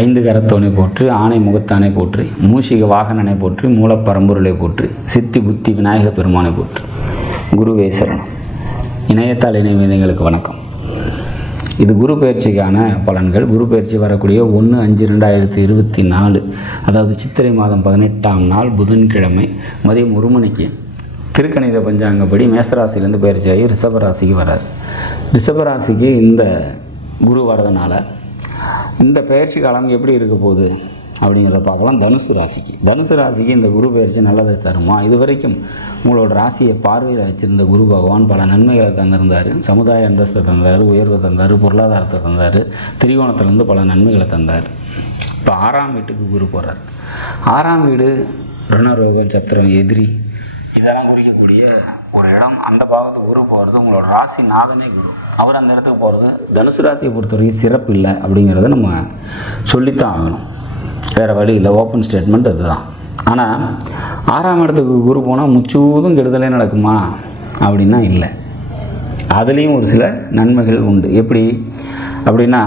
ஐந்து கரத்தோனை போற்றி ஆணை முகத்தானை போற்றி மூஷிக வாகனனை போற்றி மூலப்பரம்பொருளை போற்றி சித்தி புத்தி விநாயக பெருமானை போற்றி. குருவே சரணம். இணையத்தால் இணைவதங்களுக்கு வணக்கம். இது குரு பயிற்சிக்கான பலன்கள். குரு பயிற்சி வரக்கூடிய ஒன்று அஞ்சு ரெண்டாயிரத்தி இருபத்தி நாலு அதாவது சித்திரை மாதம் பதினெட்டாம் நாள் புதன்கிழமை மதியம் ஒரு மணிக்கு. திருக்கணித பஞ்சாங்கப்படி மேசராசிலேருந்து பயிற்சி ஆகி ரிஷபராசிக்கு வராது ரிஷபராசிக்கு இந்த குரு வரதுனால இந்த பயிற்சி காலம் எப்படி இருக்க போகுது அப்படிங்கிறத பார்க்கலாம். தனுசு ராசிக்கு. தனுசு ராசிக்கு இந்த குரு பயிற்சி நல்லதை தருமா? இது வரைக்கும் உங்களோட ராசியை பார்வையில் வச்சிருந்த குரு பகவான் பல நன்மைகளை தந்திருந்தார். சமுதாய அந்தஸ்தை தந்தார் உயர்வை தந்தார் பொருளாதாரத்தை தந்தார் திரிகோணத்திலேருந்து பல நன்மைகளை தந்தார். இப்போ ஆறாம் வீட்டுக்கு குரு போகிறார் ஆறாம் வீடு ருணரோகம் சத்திரம் எதிரி இதெல்லாம் குறிக்கக்கூடிய ஒரு இடம் அந்த பாகத்துக்கு குரு போகிறது உங்களோட ராசி நாதனே குரு. அவர் அந்த இடத்துக்கு போகிறது தனுசு ராசியை பொறுத்தவரைக்கும் சிறப்பு இல்லை அப்படிங்கிறத நம்ம சொல்லித்தான் ஆகணும். வேறு வழி இல்லை ஓப்பன் ஸ்டேட்மெண்ட் அதுதான். ஆனால் ஆறாம் இடத்துக்கு குரு போனால் முச்சூதும் கெடுதலே நடக்குமா? அப்படின்னா இல்லை. அதுலேயும் ஒரு சில நன்மைகள் உண்டு. எப்படி? அப்படின்னா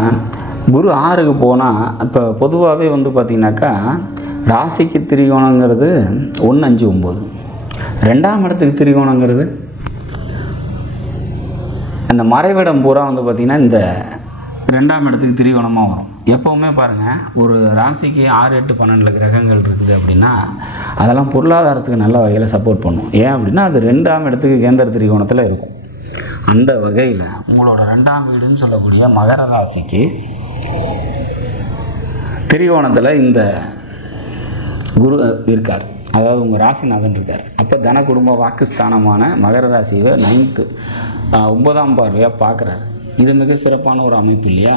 குரு ஆறுக்கு போனால் இப்போ பொதுவாகவே வந்து பார்த்திங்கனாக்கா ராசிக்கு திரிகோணங்கிறது ஒன்று அஞ்சு ஒம்பது ரெண்டாம் இடத்துக்கு திரிகோணங்கிறது அந்த மறைவிடம் பூரா வந்து பார்த்திங்கன்னா இந்த ரெண்டாம் இடத்துக்கு திரிகோணமாக வரும். எப்போவுமே பாருங்கள் ஒரு ராசிக்கு ஆறு எட்டு பன்னெண்டில் கிரகங்கள் இருக்குது அப்படின்னா அதெல்லாம் பொருளாதாரத்துக்கு நல்ல வகையில் சப்போர்ட் பண்ணும். ஏன் அப்படின்னா அது ரெண்டாம் இடத்துக்கு கேந்திர திரிகோணத்தில் இருக்கும். அந்த வகையில் உங்களோட ரெண்டாம் வீடுன்னு சொல்லக்கூடிய மகர ராசிக்கு திரிகோணத்தில் இந்த குரு இருக்கார். அதாவது உங்கள் ராசிநாதன் இருக்கார். அப்போ தன குடும்ப வாக்குஸ்தானமான மகர ராசியை நைன்த்து ஒன்பதாம் பார்வையாக பார்க்குறாரு இது மிக சிறப்பான ஒரு அமைப்பு இல்லையா?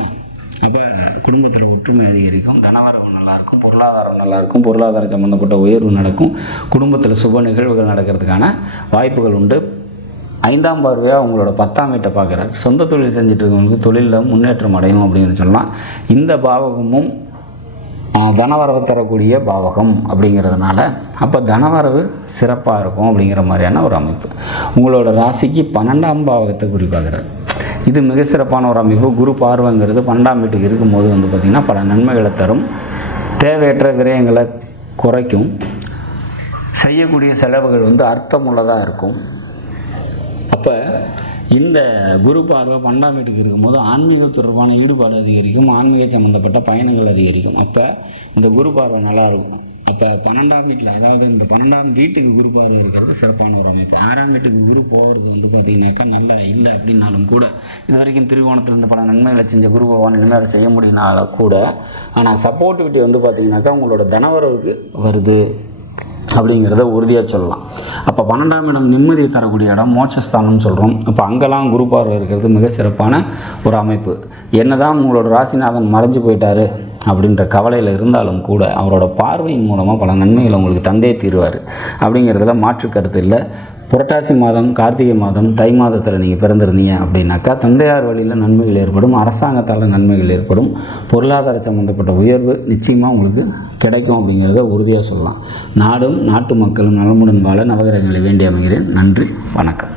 அப்போ குடும்பத்தில் ஒற்றுமை அதிகரிக்கும் தனவரவு நல்லாயிருக்கும் பொருளாதாரம் நல்லாயிருக்கும் பொருளாதாரம் சம்மந்தப்பட்ட உயர்வு நடக்கும் குடும்பத்தில் சுப நிகழ்வுகள் நடக்கிறதுக்கான வாய்ப்புகள் உண்டு. ஐந்தாம் பார்வையாக உங்களோட பத்தாம் வீட்டை பார்க்குறாரு சொந்த தொழில் செஞ்சுட்டு இருக்கவங்களுக்கு தொழிலில் முன்னேற்றம் அடையும் அப்படின்னு சொல்லலாம். இந்த பாவகமும் தனவரவு தரக்கூடிய பாவகம் அப்படிங்கிறதுனால அப்போ தனவரவு சிறப்பாக இருக்கும் அப்படிங்கிற மாதிரியான ஒரு அமைப்பு. உங்களோட ராசிக்கு பன்னெண்டாம் பாவகத்தை குறிப்பாகிறார் இது மிக சிறப்பான ஒரு அமைப்பு. குரு பார்வைங்கிறது பன்னெண்டாம் வீட்டுக்கு இருக்கும்போது வந்து பார்த்திங்கன்னா பல நன்மைகளை தரும். தேவையற்ற விரயங்களை குறைக்கும். செய்யக்கூடிய செலவுகள் வந்து அர்த்தமுள்ளதாக இருக்கும். அப்போ இந்த குரு பார்வை பன்னெண்டாம் வீட்டுக்கு இருக்கும்போது ஆன்மீக தொடர்பான ஈடுபாடு அதிகரிக்கும் ஆன்மீக சம்மந்தப்பட்ட பயணங்கள் அதிகரிக்கும். அப்போ இந்த குரு பார்வை நல்லா இருக்கும் அப்போ பன்னெண்டாம் வீட்டில் அதாவது இந்த பன்னெண்டாம் வீட்டுக்கு குரு பார்வை இருக்கிறது சிறப்பான ஒரு அமைப்பு. ஆறாம் வீட்டுக்கு குரு போகிறது வந்து பார்த்தீங்கன்னாக்கா நல்லா இல்லை அப்படின்னாலும் கூட இது வரைக்கும் திருவோணத்துலேருந்து பல நன்மைகளை செஞ்ச குரு பகவான் இனிமேல் அதை செய்ய முடியினால கூட ஆனால் சப்போர்ட்டிவிட்டி வந்து பார்த்தீங்கன்னாக்கா உங்களோட தனவரவுக்கு வருது. அப்படிங்கிறத உறுதியாக சொல்லலாம். அப்போ பன்னெண்டாம் இடம் நிம்மதியை தரக்கூடிய இடம் மோட்சஸ்தானம்னு சொல்கிறோம் இப்போ அங்கெல்லாம் குரு பார்வை இருக்கிறது மிக சிறப்பான ஒரு அமைப்பு. என்னதான் உங்களோட ராசிநாதன் மறைஞ்சு போயிட்டாரு அப்படின்ற கவலையில் இருந்தாலும் கூட அவரோட பார்வையின் மூலமாக பல நன்மைகளை உங்களுக்கு தந்தே தீருவார். அப்படிங்கிறதுல மாற்று கருத்து இல்லை. புரட்டாசி மாதம் கார்த்திகை மாதம் தை மாதத்தில் நீங்கள் பிறந்திருந்தீங்க அப்படின்னாக்கா தந்தையார் வழியில் நன்மைகள் ஏற்படும் அரசாங்கத்தால் நன்மைகள் ஏற்படும். பொருளாதார சம்மந்தப்பட்ட உயர்வு நிச்சயமாக உங்களுக்கு கிடைக்கும் அப்படிங்கிறத உறுதியாக சொல்லலாம். நாடும் நாட்டு மக்களும் நலமுடன் வாழ நவகிரகங்களை வேண்டி அமைகிறேன். நன்றி வணக்கம்.